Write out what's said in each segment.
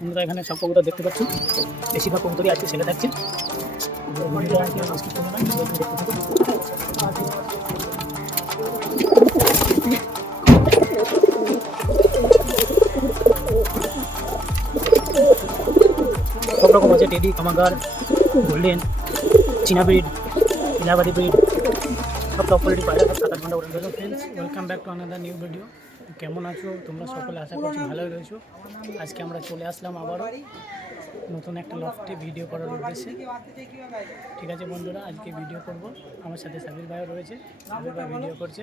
বন্ধুরা এখানে সব কবুতর দেখতে পাচ্ছি, বেশিরভাগ কবুতরই আজকে ছেলে থাকছে। সব রকম আছে, টেডি, কামাগার, গোল্ডেন, চীনা ব্রিড, ইলাহাবাদী ব্রিড, সব টপ কোয়ালিটি পায়রা, সব 7-8 ঘন্টা ওড়ান। Hello friends, welcome back to another new video. কেমন আছো তোমরা সকলে? আশা করছি ভালোই রয়েছো। আজকে আমরা চলে আসলাম আবারও নতুন একটা লফটে ভিডিও করার উদ্দেশ্যে। ঠিক আছে বন্ধুরা, আজকে ভিডিও করব। আমার সাথে সাবির ভাইও রয়েছে, সাবির ভাই ভিডিও করছে।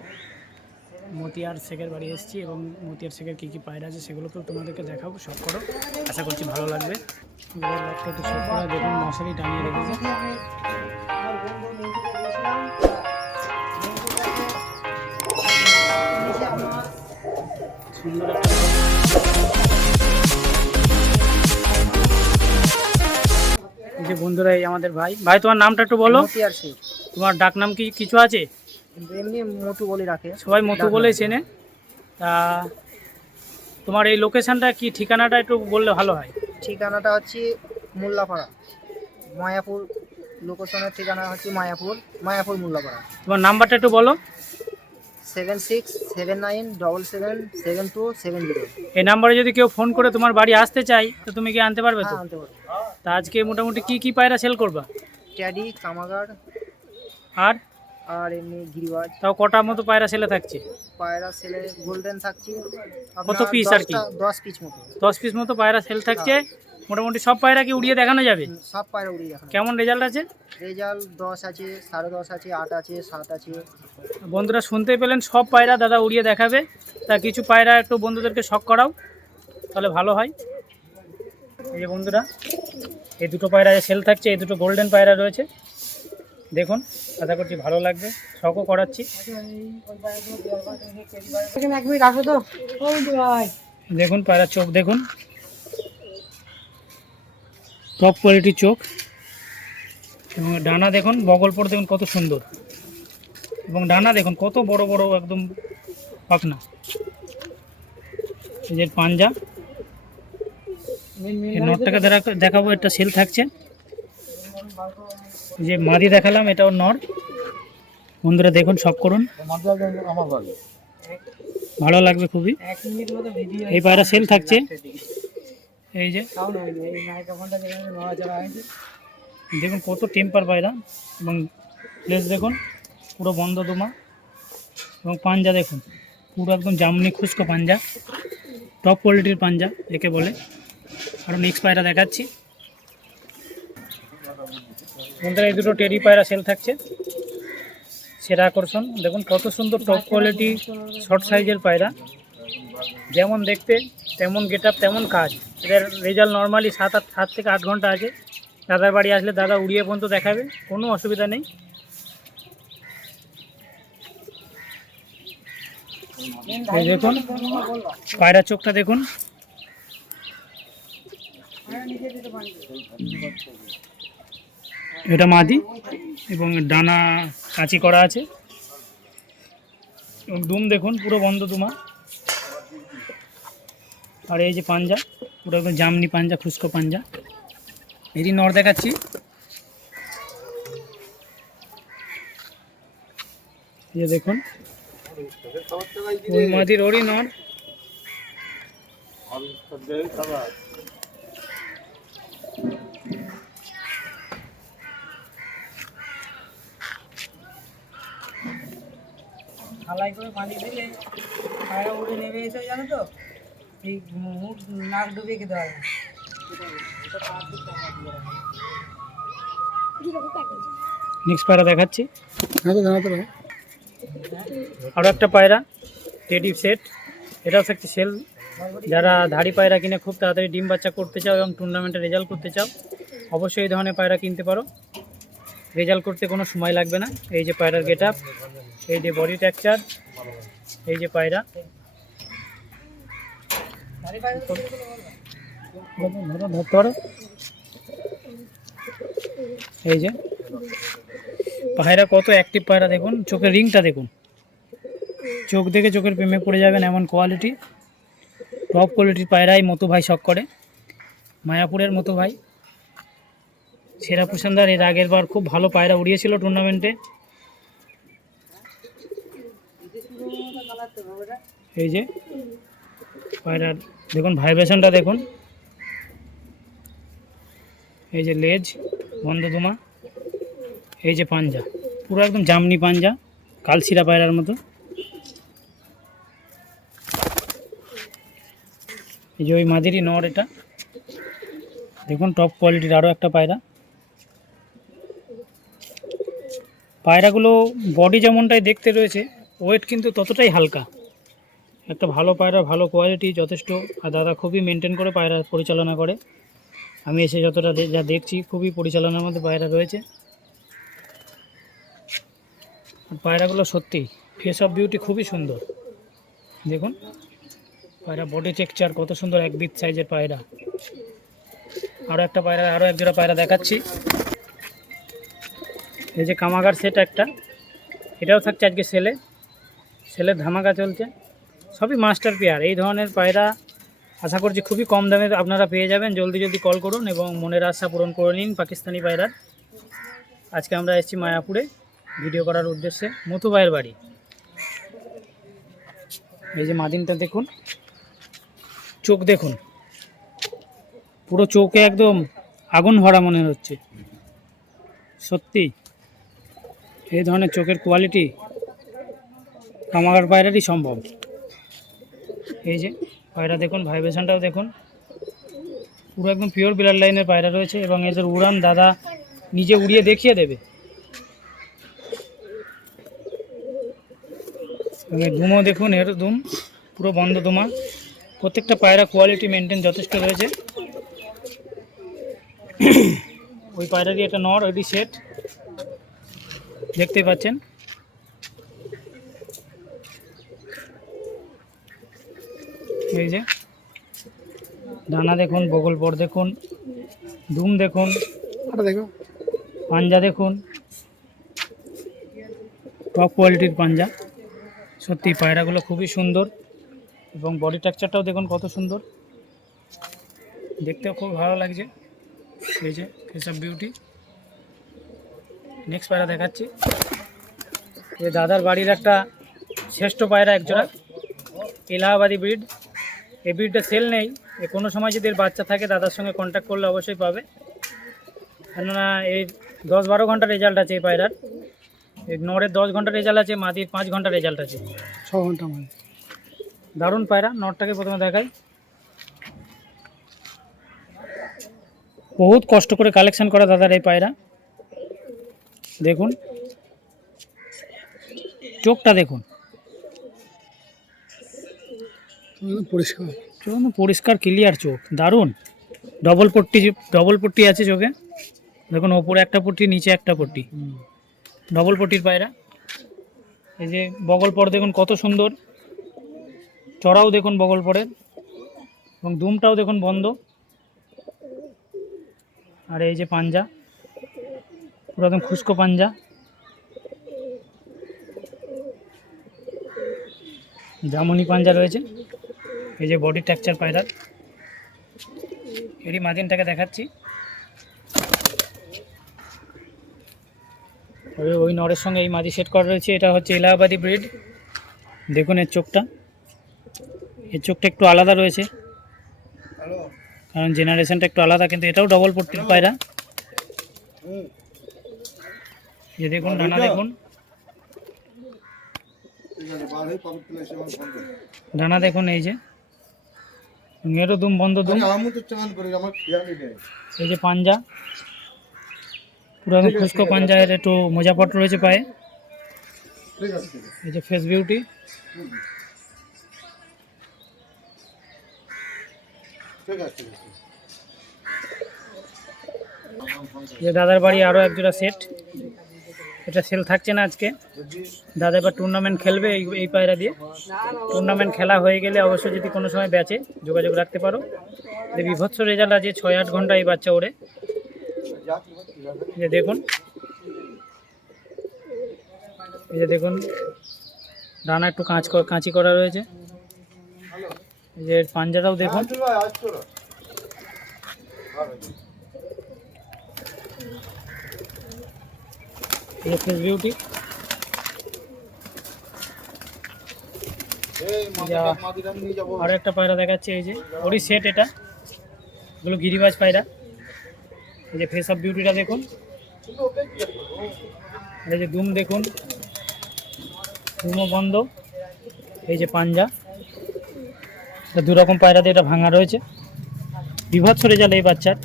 মতিয়ার শেখের বাড়ি এসেছি এবং মতিয়ার শেখের কী কী পায়রা আছে সেগুলোকেও তোমাদেরকে দেখাবো। সব করো, আশা করছি ভালো লাগবে। লফটে একটু সব করা দেখুন, মশারি টানিয়ে রেখেছে। সুন্দর একটা এই যে বন্ধুরা, এই আমাদের ভাই। ভাই তোমার নামটা একটু বলো। তোমার ডাক নাম কি কিছু আছে? এমনি মোটু বলে রাখে, সবাই মতু বলে চেনে। তা তোমার এই লোকেশনটা কি, ঠিকানাটা একটু বললে ভালো হয়। ঠিকানাটা হচ্ছে মোল্লাপাড়া, মায়াপুর। লোকেশনের ঠিকানা হচ্ছে মায়াপুর মোল্লাপাড়া। তোমার নাম্বারটা একটু বলো। 7679777270। এই নাম্বারে যদি কেউ ফোন করে তোমার বাড়ি আসতে চাই, তো তুমি কি আনতে পারবে? তো আনতে পারবো। তা আজকে মোটামুটি কি কি পায়রা সেল করবা? ট্যাডি, কামাগার আর আর এমনি গিরিবাজ। তাও কটার মতো পায়রা সেলে থাকছে? পায়রা সেলে গোল্ডেন থাকছে কত পিস আর কি? 10 পিস মতো। 10 পিস মতো পায়রা সেল থাকছে। মোটামুটি সব পায়রা কি উড়িয়ে দেখানো যাবে? সব পায়রা উড়িয়ে দেখানো। কেমন রেজাল্ট আছে? রেজাল্ট 10 আছে, 10.5 আছে, 8 আছে, 7 আছে। বন্ধুরা শুনতে পেলেন, সব পায়রা দাদা উড়িয়ে দেখাবে। তা কিছু পায়রা একটু বন্ধুদেরকে শখ করাও, তাহলে ভালো হয়। এই যে বন্ধুরা, এই দুটো পায়রা সেল থাকছে, এই দুটো গোল্ডেন পায়রা রয়েছে। দেখুন, আশা করছি ভালো লাগবে, শখও করাচ্ছি। দেখুন পায়রা চোখ দেখুন, টপ কোয়ালিটির চোখ। এবং ডানা দেখুন, বগল পর দেখুন কত সুন্দর। এবং ডানা দেখুন কত বড় বড় একদম পাখনা। এই যে পাঞ্জা, এই নটটাকে দেখাবো, এটা সেল থাকছে। যে মাদি দেখালাম, এটাও নর। বন্ধুরা দেখুন, সব করুন, ভালো লাগবে খুবই। এই পায়রা সেল থাকছে। এই যে দেখুন কত টেম্পার পায়রা, এবং প্লেস দেখুন পুরো বন্ধ দোমা। এবং পাঞ্জা দেখুন, পুরো একদম জামনি খুশকো পাঞ্জা, টপ কোয়ালিটির পাঞ্জা একে বলে। আরও নেক্সট পায়রা দেখাচ্ছি। বন্ধুরা এই দুটো টেডি পায়রা সেল থাকছে, সেরা আকর্ষণ। দেখুন কত সুন্দর টপ কোয়ালিটি শর্ট সাইজের পায়রা, যেমন দেখতে তেমন গেট আপ তেমন কাজ। এদের রেজাল্ট নর্মালি 7 থেকে 8 ঘন্টা আছে। দাদার বাড়ি আসলে দাদা উড়িয়ে পর্যন্ত দেখাবে, কোনো অসুবিধা নেই। এই দেখুন পায়রা চোখটা দেখুন, এটা মাদি এবং ডানা কাঁচি করা আছে। এবং দুম দেখুন পুরো বন্ধ দুমা। আর এই যে পাঞ্জা, পুরো একদম জামনি পাঞ্জা, খুশকো পাঞ্জা। এরই নর দেখাচ্ছি। এই যে দেখুন, ওই মাদির ওরই নর। ঢালাই করে পানি দিলে পায়রা উড়ে নেমে এসে, জানো তো, এই মুখ নাক ডুবে খেতে হবে। নেক্সট পায়রা দেখাচ্ছি। আরও একটা পায়রা টেডি সেট, এটাও থাকছে সেল। যারা ধাড়ি পায়রা কিনে খুব তাড়াতাড়ি ডিম বাচ্চা করতে চাও এবং টুর্নামেন্টে রেজাল্ট করতে চাও, অবশ্যই এই ধরনের পায়রা কিনতে পারো। রেজাল্ট করতে কোনো সময় লাগবে না। এই যে পায়রার গেট আপ, এই যে বডি টেক্সচার, এই যে পায়রা। এই যে পায়রা কত অ্যাক্টিভ পায়রা দেখুন, চোখের রিংটা দেখুন, চোখ দেখে চোখের প্রেমে পড়ে যাবেন, এমন কোয়ালিটি। টপ কোয়ালিটির পায়রাই মতো ভাই শখ করে। মায়াপুরের মতো ভাই সেরা পুষানদার এর আগের বার খুব ভালো পায়রা উড়িয়েছিল টুর্নামেন্টে। এই যে পায়রার দেখুন ভাইব্রেশনটা দেখুন, এই যে লেজ বন্ধ দুমা, এই যে পাঞ্জা পুরো একদম জামনি পাঞ্জা কালশিরা পায়রার মতো। এই যে ওই মাঝেরই নর, এটা দেখুন টপ কোয়ালিটির আরও একটা পায়রা। পায়রাগুলো বডি যেমনটাই দেখতে রয়েছে ওয়েট কিন্তু ততটাই হালকা। একটা ভালো পায়রা, ভালো কোয়ালিটি যথেষ্ট, আর দাদা খুবই মেনটেন করে পায়রা পরিচালনা করে। আমি এসে যতটা যা দেখছি খুবই পরিচালনার মধ্যে পায়রা রয়েছে। আর পায়রাগুলো সত্যি ফেস অফ বিউটি খুবই সুন্দর। দেখুন পায়রা বডি টেক্সচার কত সুন্দর, এক বিট সাইজের পায়রা। আরও একটা পায়রা, আরও এক জোড়া পায়রা দেখাচ্ছি। এই যে কামাগার সেট একটা, এটাও থাকছে আজকে সেলের ধামাকা চলছে। সবই মাস্টার পেয়ার। এই ধরনের পায়রা আশা করছি খুবই কম দামে আপনারা পেয়ে যাবেন। জলদি জলদি কল করুন এবং মনের আশা পূরণ করে নিন পাকিস্তানি পায়রার। আজকে আমরা এসেছি মায়াপুরে ভিডিও করার উদ্দেশ্যে, মথু ভাইয়ের বাড়ি। এই যে মাদিনটা দেখুন, চোখ দেখুন, পুরো চোখে একদম আগুন ভরা মনে হচ্ছে। সত্যি এই ধরনের চোখের কোয়ালিটি কামাগার পায়রারই সম্ভব। এই যে পায়রা দেখুন, ভাইব্রেশনটাও দেখুন, পুরো একদম পিওর ব্লাড লাইনের পায়রা রয়েছে এবং এদের উড়ান দাদা নিজে উড়িয়ে দেখিয়ে দেবে। এবং এর দুমও দেখুন, এর দুম পুরো বন্ধ দুমা। প্রত্যেকটা পায়রা কোয়ালিটি মেনটেন যথেষ্ট রয়েছে। ওই পায়রারই একটা নর, ওইটি সেট দেখতে পাচ্ছেন। এই যে ডানা দেখুন, বগল পর দেখুন, দুম দেখুন, পাঞ্জা দেখুন, টপ কোয়ালিটির পাঞ্জা। সত্যি পায়রাগুলো খুবই সুন্দর এবং বডি স্ট্রাকচারটাও দেখুন কত সুন্দর, দেখতেও খুব ভালো লাগছে। এই যে ফেস অফ বিউটি। নেক্সট পায়রা দেখাচ্ছি। যে দাদার বাড়ির একটা শ্রেষ্ঠ পায়রা একজোড়া, এলাহাবাদি ব্রিড। এই ব্রিডটা সেল নেই, কোনো সময় যদি এর বাচ্চা থাকে দাদার সঙ্গে কন্ট্যাক্ট করলে অবশ্যই পাবে, কেননা এই 10-12 ঘন্টা রেজাল্ট আছে এই পায়রার। এই নরের 10 ঘন্টা রেজাল্ট আছে, মাদির 5 ঘন্টা রেজাল্ট আছে, 6 ঘন্টা মানে। দারুণ পায়রা। নরটাকে প্রথমে দেখাই। বহুত কষ্ট করে কালেকশন করা দাদার এই পায়রা। দেখুন চোখটা দেখুন, পরিষ্কার চোখ, পরিষ্কার ক্লিয়ার চোখ, দারুণ। ডবল পট্টি আছে চোখে দেখুন, ওপরে একটা পট্টি, নিচে একটা পট্টি, ডবল পট্টির পায়রা। এই যে বগল পর দেখুন কত সুন্দর, চড়াও দেখুন বগল পরের, এবং দুমটাও দেখুন বন্ধ। আর এই যে পাঞ্জা, পুরো একদম খুস্কো পাঞ্জা। জামনি পাঞ্জা রয়েছে। এই যে বডি স্ট্রাকচার পায়রার। এরই মাদিনটাকে দেখাচ্ছি। ওই নরের সঙ্গে এই মাদি সেট করা রয়েছে। এটা হচ্ছে এলাহাবাদি ব্রিড। দেখুন এর চোখটা, একটু আলাদা রয়েছে, কারণ জেনারেশনটা একটু আলাদা, কিন্তু এটাও ডবল পট্টির পায়রা। যে দেখুন ডানা দেখুন, ডানা দেখুন, এই যে এরও দুম বন্ধ দুম। এই যে পাঞ্জা, পুরো একদম খুস্কো পাঞ্জা, এর একটু মোজাপট রয়েছে পায়ে। এই যে ফেস বিউটি। যে দাদার বাড়ি আরও একজোড়া সেট, এটা সেল থাকছে না আজকে। দাদা এবার টুর্নামেন্ট খেলবে এই পায়রা দিয়ে। টুর্নামেন্ট খেলা হয়ে গেলে অবশ্যই যদি কোনো সময় ব্যাচে যোগাযোগ রাখতে পারো। বিভৎস রেজাল্ট আছে, 6-8 ঘন্টা এই বাচ্চা ওড়ে। যে দেখুন, এই যে দেখুন ডানা একটু কাঁচি করা রয়েছে। এই যে পাঞ্জাটাও দেখুন, ফেস বিউটি, আরো একটা পায়রা দেখাচ্ছে, এই যে ওরই সেট, এটা এগুলো গিরিবাজ পায়রা। এই যে ফেস অফ বিউটিটা দেখুন, এই যে দুম দেখুন, দুমও বন্ধ, এই যে পাঞ্জা, দু রকম পায়রাতে এটা ভাঙা রয়েছে। বিভৎস রেজাল্ট এই বাচ্চার।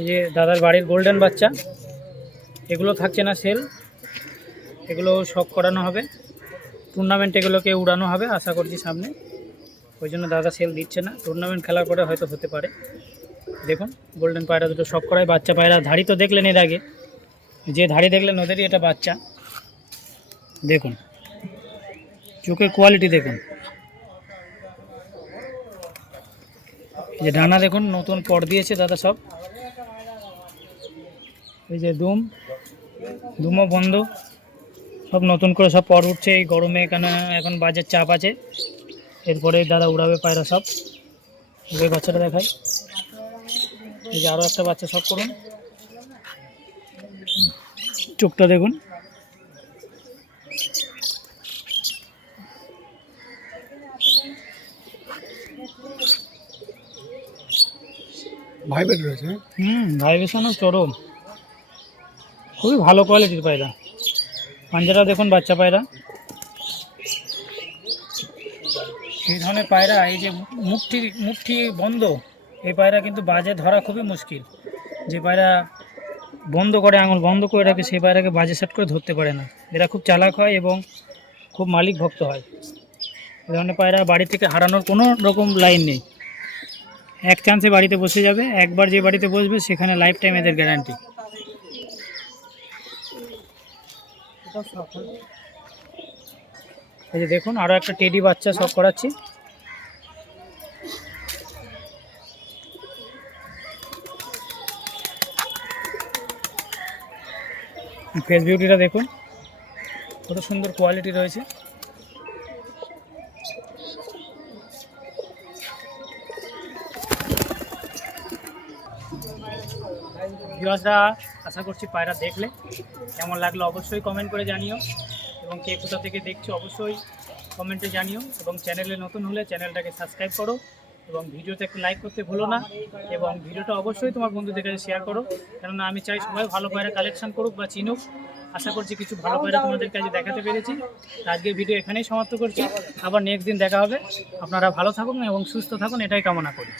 এই যে দাদার বাড়ির গোল্ডেন বাচ্চা, এগুলো থাকছে না সেল, এগুলো শখ করানো হবে, টুর্নামেন্ট এগুলোকে উড়ানো হবে আশা করছি সামনে, ওই জন্য দাদা সেল দিচ্ছে না। টুর্নামেন্ট খেলার পরে হয়তো হতে পারে। দেখুন গোল্ডেন পায়রা দুটো শখ করায় বাচ্চা পায়রা। ধাড়ি তো দেখলেন এর আগে, যে ধাড়ি দেখলেন ওদেরই এটা বাচ্চা। দেখুন চোখের কোয়ালিটি দেখুন, এই যে ডানা দেখুন নতুন পর দিয়েছে দাদা সব। এই যে দুমও বন্ধ, সব নতুন করে সব পর উঠছে এই গরমে, এখানে এখন বাজের চাপ আছে। এরপরে দাদা উড়াবে পায়রা সব। ওই বাচ্চাটা দেখাই, এই যে আরও একটা বাচ্চা সব করুন, চোখটা দেখুন। ভাইব্রেট রয়েছে। ভাইব্রেশনও চরম, খুবই ভালো কোয়ালিটির পায়রা। পাঞ্জাটা দেখুন বাচ্চা পায়রা। এই ধরনের পায়রা, এই যে মুঠি বন্ধ, এই পায়রা কিন্তু বাজে ধরা খুবই মুশকিল। যে পায়রা বন্ধ করে, আঙুল বন্ধ করে রাখে, সেই পায়রাকে বাজে সেট করে ধরতে পারে না। এরা খুব চালাক হয় এবং খুব মালিক ভক্ত হয়। এই ধরনের পায়রা বাড়ি থেকে হারানোর কোনো রকম লাইন নেই, এক চান্সে বাড়িতে বসে যাবে। একবার যে বাড়িতে বসবে সেখানে লাইফ টাইম এদের গ্যারান্টি। এই যে দেখুন আরও একটা টেডি বাচ্চা সব করাচ্ছি। ফেস বিউটিটা দেখুন, কত সুন্দর কোয়ালিটি রয়েছে। ভিউয়ার্সরা, আশা করছি পায়রা দেখলে কেমন লাগলো অবশ্যই কমেন্ট করে জানিও, এবং কে কোথা থেকে দেখছো অবশ্যই কমেন্টে জানিও, এবং চ্যানেলে নতুন হলে চ্যানেলটাকে সাবস্ক্রাইব করো, এবং ভিডিওতে একটু লাইক করতে ভুলো না, এবং ভিডিওটা অবশ্যই তোমার বন্ধুদের কাছে শেয়ার করো, কেননা আমি চাই সবাই ভালো পায়রা কালেকশন করুক বা চিনুক। আশা করছি কিছু ভালো পায়রা তোমাদের কাছে দেখাতে পেরেছি। আজকের ভিডিও এখানেই সমাপ্ত করছি, আবার নেক্সট দিন দেখা হবে। আপনারা ভালো থাকুন এবং সুস্থ থাকুন, এটাই কামনা করি।